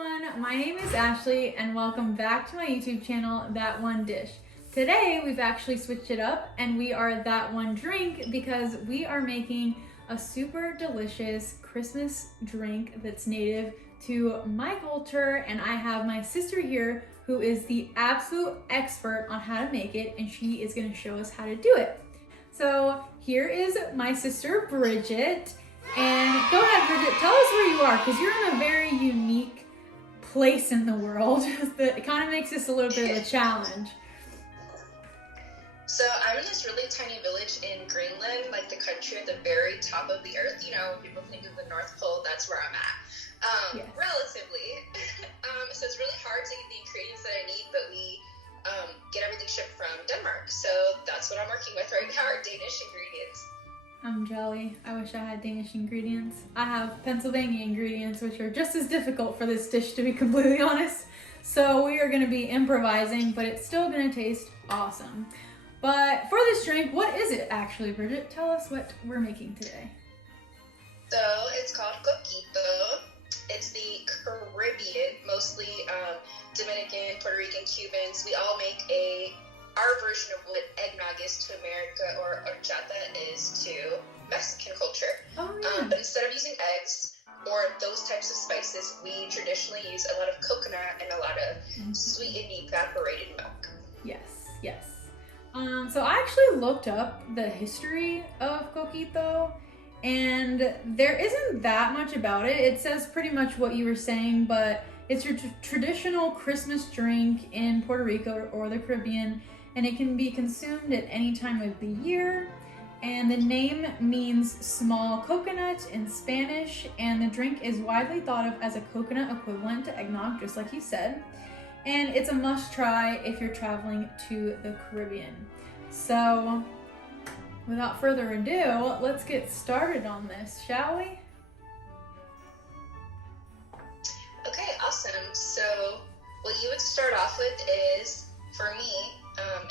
everyone, my name is Ashley and welcome back to my YouTube channel, That One Dish. Today we've actually switched it up and we are That One Drink because we are making a super delicious Christmas drink that's native to my culture, and I have my sister here who is the absolute expert on how to make it, and she is going to show us how to do it. So here is my sister Bridget. And go ahead, Bridget, tell us where you are, because you're in a very unique place in the world that kind of makes this a little bit of a challenge. So I'm in this really tiny village in Greenland, like the country at the very top of the earth. You know, when people think of the North Pole, that's where I'm at. Yes. Relatively. So it's really hard to get the ingredients that I need, but we get everything shipped from Denmark. So that's what I'm working with right now, are Danish ingredients. I'm jelly. I wish I had Danish ingredients. I have Pennsylvania ingredients, which are just as difficult for this dish, to be completely honest. So we are going to be improvising, but it's still going to taste awesome. But for this drink, what is it actually, Bridget? Tell us what we're making today. So it's called Coquito. It's the Caribbean, mostly Dominican, Puerto Rican, Cubans. We all make our version of what eggnog is to America or horchata is to Mexican culture. Oh, yeah. But instead of using eggs or those types of spices, we traditionally use a lot of coconut and a lot of sweetened evaporated milk. Yes, yes. So I actually looked up the history of Coquito, and there isn't that much about it. It says pretty much what you were saying, but it's your traditional Christmas drink in Puerto Rico or the Caribbean, and it can be consumed at any time of the year. And the name means small coconut in Spanish, and the drink is widely thought of as a coconut equivalent to eggnog, just like you said. And it's a must try if you're traveling to the Caribbean. So without further ado, let's get started on this, shall we? Okay, awesome. So what you would start off with is, for me,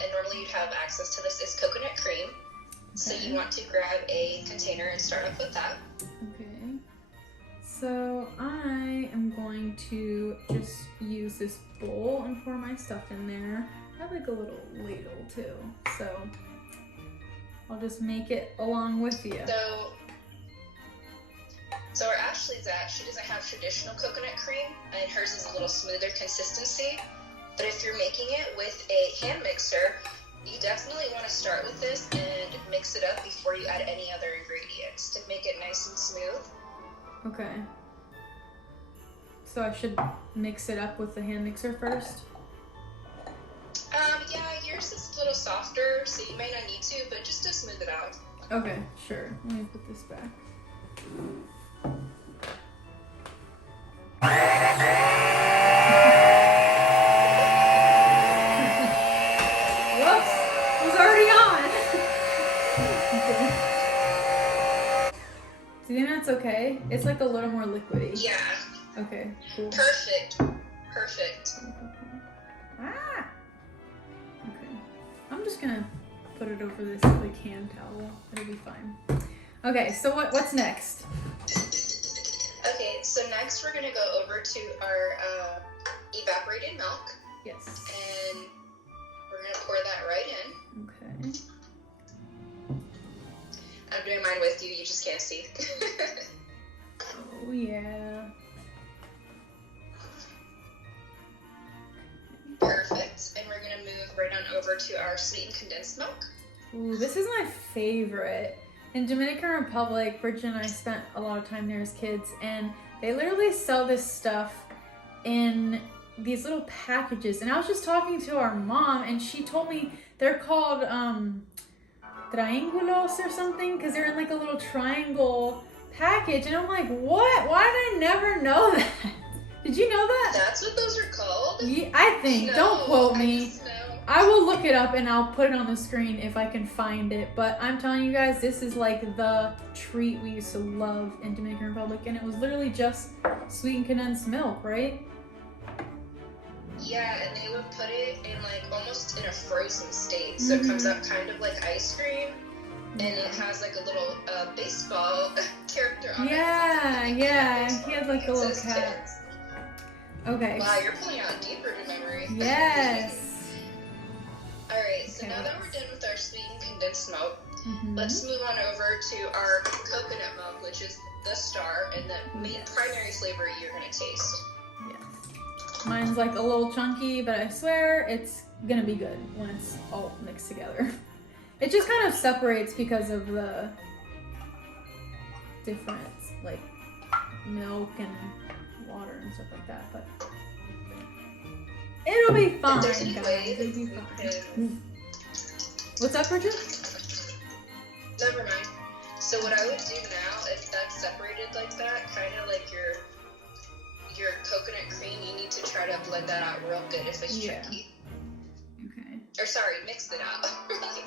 and normally you'd have access to this, is coconut cream. Okay. So you want to grab a container and start off with that. Okay. So I am going to just use this bowl and pour my stuff in there. I have like a little ladle too, so I'll just make it along with you. So where Ashley's at, she doesn't have traditional coconut cream, and hers is a little smoother consistency. But if you're making it with a hand mixer, you definitely want to start with this and mix it up before you add any other ingredients to make it nice and smooth. Okay. So I should mix it up with the hand mixer first? Yeah, yours is a little softer, so you may not need to, but just to smooth it out. Okay, sure. Let me put this back. Whoops! It was already on! Okay. Do you think that's okay? It's like a little more liquidy. Yeah. Okay, cool. Perfect. Perfect. Ah! Okay. I'm just gonna put it over this like hand towel. It'll be fine. Okay, so what's next? Okay, so next we're gonna go over to our evaporated milk. Yes. And we're gonna pour that right in. Okay. I'm doing mine with you, you just can't see. Oh yeah. Perfect. And we're gonna move right on over to our sweetened condensed milk. Ooh, this is my favorite. In Dominican Republic, Bridget and I spent a lot of time there as kids, and they literally sell this stuff in these little packages. And I was just talking to our mom, and she told me they're called triangulos or something, because they're in like a little triangle package. And I'm like, what? Why did I never know that? Did you know that? That's what those are called? Yeah, I think. No, don't quote me. I just know. I will look it up and I'll put it on the screen if I can find it. But I'm telling you guys, this is like the treat we used to love in Dominican Republic. And it was literally just sweetened condensed milk, right? Yeah, and they would put it in like almost in a frozen state. So it comes out kind of like ice cream. And it has like a little baseball character on it. Yeah, he had like a little cat. Okay. Wow, you're pulling out deeper to memory. Yes. Alright, so now that we're done with our sweetened condensed milk, Mm-hmm. let's move on over to our coconut milk, which is the star and the main primary flavor you're going to taste. Yes. Mine's like a little chunky, but I swear it's gonna be good when it's all mixed together. It just kind of separates because of the different, like, milk and water and stuff like that, but it'll be fine, guys. It'll be fine. What's up, Bridget? Never mind. So what I would do now, if that's separated like that, kind of like your coconut cream, you need to try to blend that out real good if it's tricky. Okay. Or sorry, mix it out.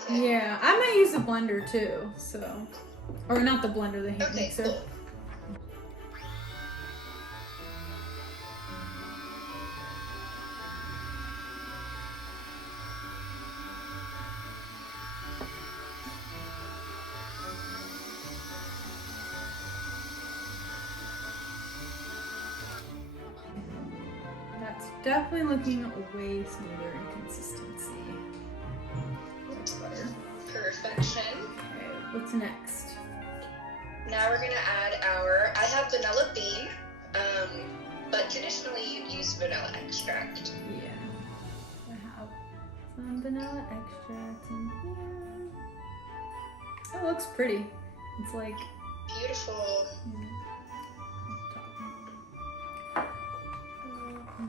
Yeah, I might use a blender too, so. Or not the blender, the hand mixer. Cool. That's definitely looking way smoother in consistency. That's better. Perfection. Okay, what's next? Now we're gonna add I have vanilla bean, but traditionally you'd use vanilla extract. Yeah. I have some vanilla extract in here. It looks pretty. It's like Beautiful.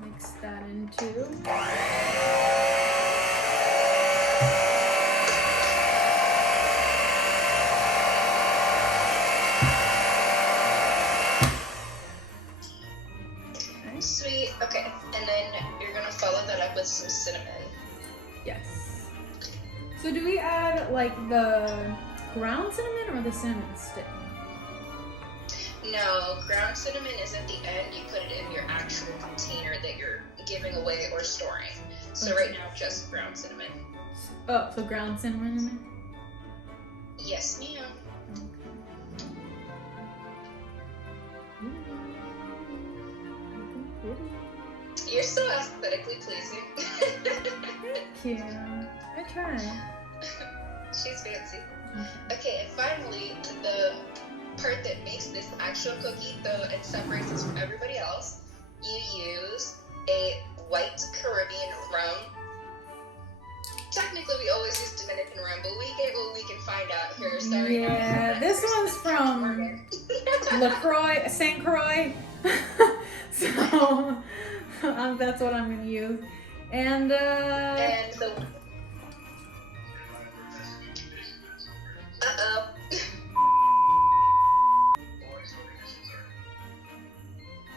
Mix that in too. Sweet. Okay, and then you're gonna follow that up with some cinnamon. Yes. So do we add like the ground cinnamon or the cinnamon stick? No, ground cinnamon is at the end. You put it in your actual container that you're giving away or storing. So right now, just ground cinnamon. Oh, so ground cinnamon in there? Yes, ma'am. Okay. You're so aesthetically pleasing. Thank you. I try. She's fancy. Okay, and finally, the part that makes this actual coquito and separates us from everybody else, you use a white Caribbean rum. Technically, we always use Dominican rum, but we get what we can find out here. Sorry. Yeah, this one's from LaCroix, St. Croix. So that's what I'm gonna use. And the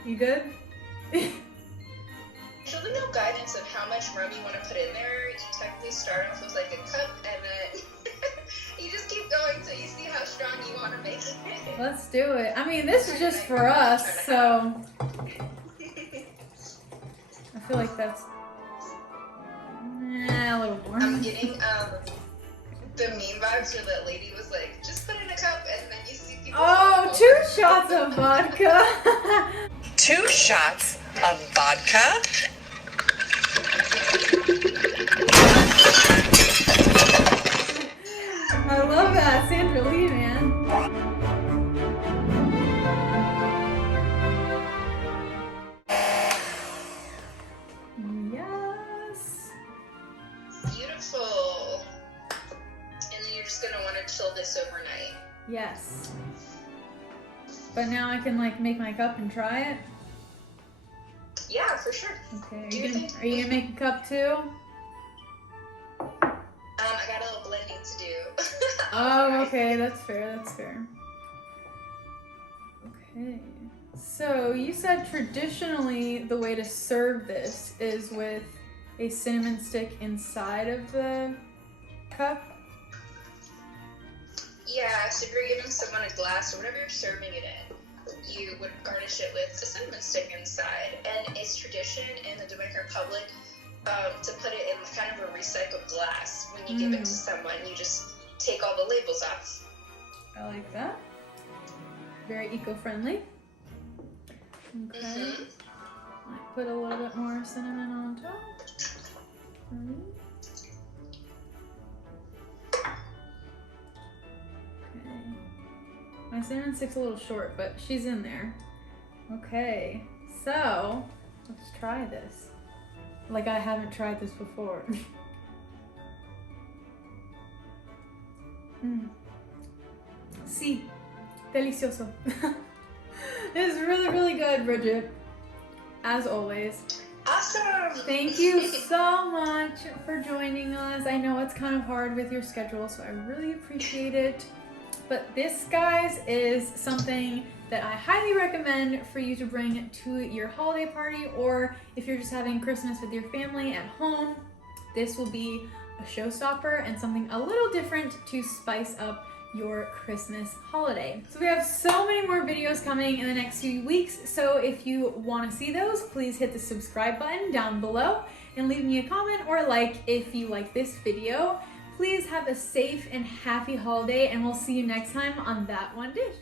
you good? There's really no guidance of how much rum you want to put in there. You technically start off with like a cup, and then you just keep going until you see how strong you want to make it. Let's do it. I mean, this is just for us, so I feel like that's a little more. I'm getting the meme vibes where that lady was like, just put in a cup, and then you see people. Oh, 2 shots of vodka. 2 shots of vodka. I love that, Sandra Lee, man. Yes. Beautiful. And then you're just gonna want to chill this overnight. Yes. But now I can like make my cup and try it. Yeah, for sure. Okay. Are you gonna make a cup too? I got a little blending to do. Oh, okay. That's fair. That's fair. Okay. So you said traditionally the way to serve this is with a cinnamon stick inside of the cup. Yeah, so if you're giving someone a glass or whatever you're serving it in, you would garnish it with a cinnamon stick inside. And it's tradition in the Dominican Republic to put it in kind of a recycled glass. When you give it to someone, you just take all the labels off. I like that. Very eco-friendly. Okay. Like put a little bit more cinnamon on top. Okay. My cinnamon stick's a little short, but she's in there. Okay, so let's try this. Like I haven't tried this before. Sí, delicioso. This is really, really good, Bridget. As always. Awesome! Thank you so much for joining us. I know it's kind of hard with your schedule, so I really appreciate it. But this, guys, is something that I highly recommend for you to bring to your holiday party, or if you're just having Christmas with your family at home. This will be a showstopper and something a little different to spice up your Christmas holiday. So we have so many more videos coming in the next few weeks, so if you want to see those, please hit the subscribe button down below and leave me a comment or a like if you like this video. Please have a safe and happy holiday, and we'll see you next time on That One Dish.